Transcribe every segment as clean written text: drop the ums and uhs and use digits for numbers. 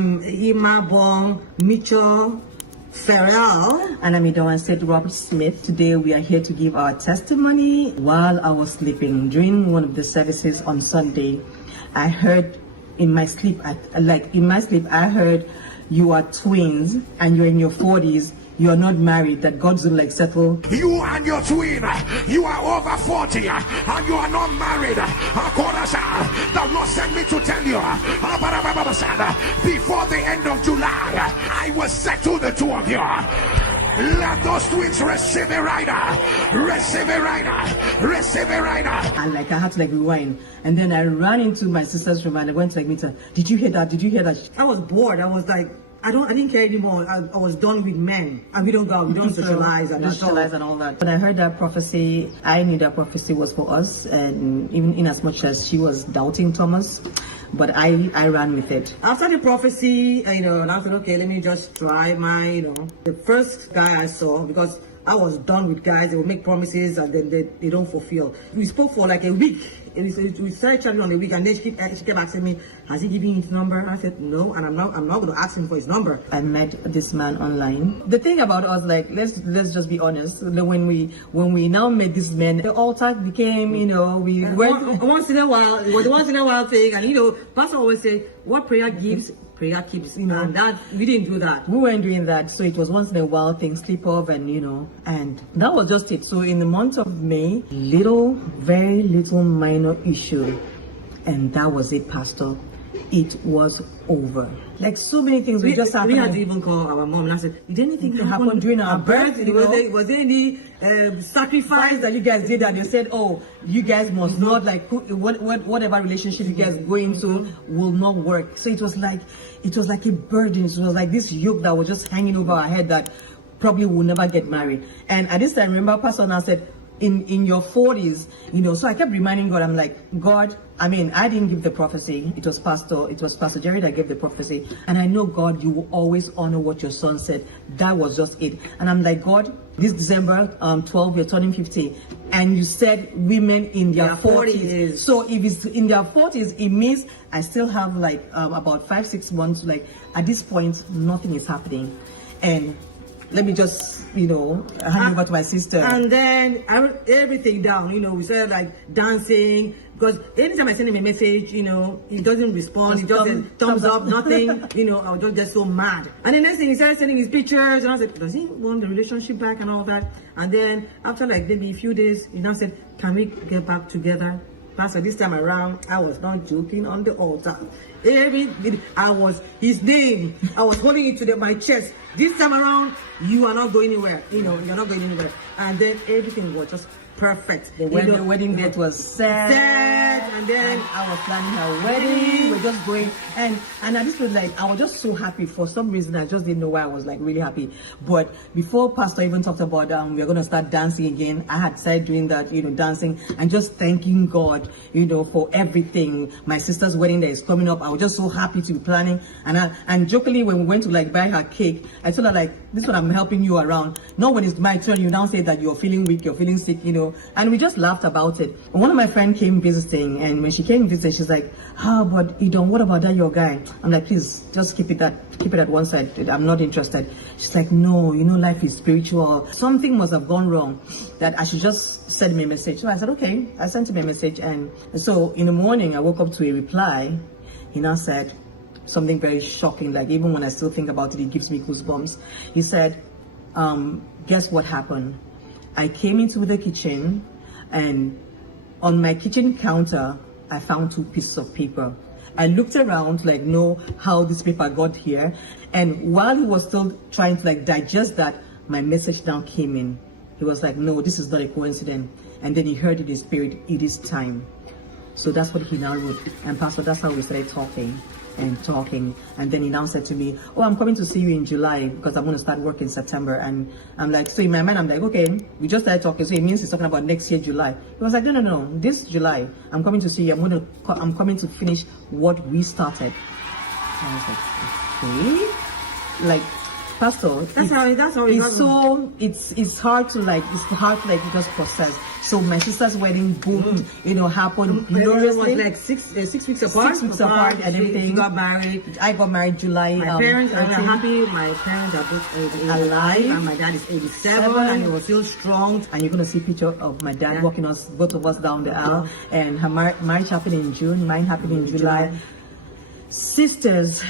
Imabong Mitchell Farrell. And I'm Idawan State Robert Smith. Today we are here to give our testimony. While I was sleeping during one of the services on Sunday, I heard in my sleep, I heard you are twins and you're in your 40s. You are not married, that God's will settle. You and your twin, you are over 40 and you are not married. The Lord sent me to tell you, before the end of July, I will settle the two of you. Let those twins receive a rider. Receive a rider. Receive a rider. And I had to rewind. And then I ran into my sister's room and I went to meet her. Did you hear that? Did you hear that? I was bored. I was like, I didn't care anymore. I was done with men. And we don't go out, we don't socialize and all that. But I heard that prophecy. I knew that prophecy was for us, and even in as much as she was doubting Thomas, but I ran with it. After the prophecy, and I said, okay, let me just try my, the first guy I saw, because I was done with guys. They will make promises and then they don't fulfill. We spoke for like a week. We started chatting on a week, and then she kept asking me, has he given you his number? I said no, and I'm not going to ask him for his number. I met this man online. The thing about us, let's just be honest. When we now met this man, the altar became, we went once in a while. It was a once in a while thing, and Pastor always say, what prayer gives, prayer keeps. And that we didn't do that. We weren't doing that, so it was once in a while thing, sleep off, and and that was just it. So in the month of May, very little minor issue, and that was it, Pastor. It was over. Like so many things we just happened. We had to even call our mom and I said, did anything happen during our birth? Was there any sacrifice that you guys did that they said, oh, you guys must not, whatever relationship you guys go into will not work. So it was like a burden. It was like this yoke that was just hanging over our head that probably will never get married. And at this time, remember, Pastor now said, in your 40s, so I kept reminding God, I'm like, God, I didn't give the prophecy. It was Pastor Jerry that gave the prophecy. And I know, God, you will always honor what your son said. That was just it. And I'm like, God, this December 12, we're turning 50. And you said women in their 40s. So if it's in their 40s, it means I still have about 5-6 months. At this point, nothing is happening. And let me just, hand over to my sister. And then I wrote everything down. We started dancing. Because anytime I send him a message, he doesn't respond. He just says thumbs up, nothing. I was just get so mad. And the next thing, he started sending his pictures. And I was like, does he want the relationship back and all that? And then after maybe a few days, he now said, can we get back together? Pastor, this time around, I was not joking on the altar. His name, I was holding it to my chest. This time around, you are not going anywhere. You're not going anywhere. And then everything was just perfect. The wedding date was set, and then I was planning her wedding. We're just going, and I just was I was just so happy. For some reason, I just didn't know why I was really happy. But before Pastor even talked about we're gonna start dancing again, I had started doing that, dancing and just thanking God, for everything. My sister's wedding that is coming up, I was just so happy to be planning. And jokingly, when we went to buy her cake, I told her this one I'm helping you around. Not when it's my turn, you now say that you're feeling weak, you're feeling sick, And we just laughed about it. And one of my friends came visiting, and when she came visiting, she's like, but Idon, what about that your guy? I'm like, please, just keep it at one side. I'm not interested. She's like, no, life is spiritual. Something must have gone wrong, that I should just send me a message. So I said, okay. I sent him a message, and so in the morning, I woke up to a reply. He now said something very shocking, even when I still think about it, it gives me goosebumps. He said, guess what happened? I came into the kitchen, and on my kitchen counter, I found 2 pieces of paper. I looked around know how this paper got here. And while he was still trying to digest that, my message now came in. He was like, no, this is not a coincidence. And then he heard in his spirit, it is time. So that's what he now wrote. And Pastor, that's how we started talking. And then he now said to me, oh, I'm coming to see you in July because I'm going to start work in September. And I'm like, so in my mind, I'm like, okay, we just started talking. So it means he's talking about next year, July. He was like, no, this July, I'm coming to see you. I'm coming to finish what we started. I was like, okay, Pastor, that's how it's hard to just process. So my sister's wedding boom, happened It was gloriously. like 6 weeks apart. 6 weeks apart and everything. She got married. I got married July. My parents are 13th. happy. My parents are both Alive. and my dad is 87, and he was still strong. And you're gonna see a picture of my dad walking us, both of us, down the aisle. And her marriage happened in June. Mine happened in July. Sisters,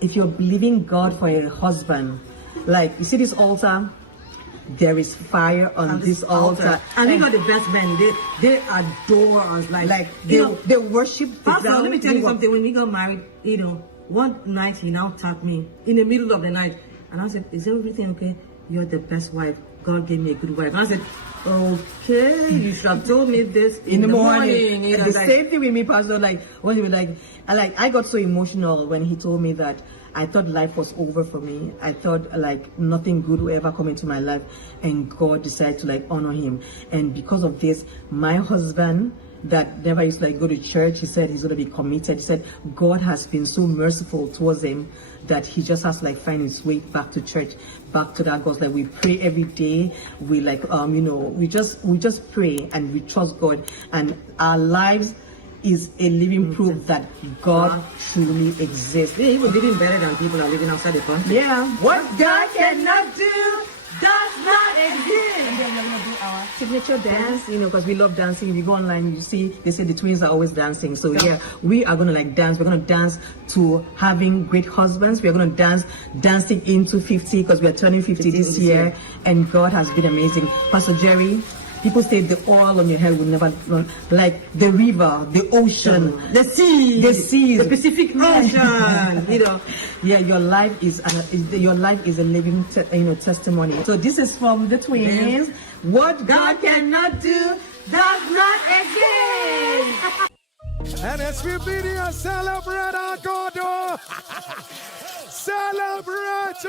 if you're believing God for a husband, like you see this altar, there is fire on this altar. And we got the best men. They adore us. Like they worship the Pastor, ground. let me tell you something. When we got married, one night he now tapped me in the middle of the night, and I said, "Is everything okay? You're the best wife. God gave me a good wife." And I said, "Okay, you should have told me this in the morning." The same thing with me, Pastor. Like when you were I got so emotional when he told me that. I thought life was over for me. I thought nothing good would ever come into my life, and God decided to honor him. And because of this, my husband that never used to go to church, he said he's going to be committed. He said God has been so merciful towards him that he just has to find his way back to church, back to that gospel. We pray every day. We we just pray and we trust God, and our lives is a living proof that God truly exists. Yeah, he was living better than people are living outside the country. Yeah. What God cannot do does not exist. And then we're going to do our signature dance, because we love dancing. If you go online, you see, they say the twins are always dancing. So yeah, we are going to dance. We're going to dance to having great husbands. We're going to dancing into 50 because we're turning 50 this year. And God has been amazing. Pastor Jerry, people say the oil on your head will never run, like the river, the ocean, the sea, the Pacific Ocean. Yeah, your life is a living testimony. So this is from the twins. What God cannot do does not exist. NSPPD celebrate our God. Celebrate.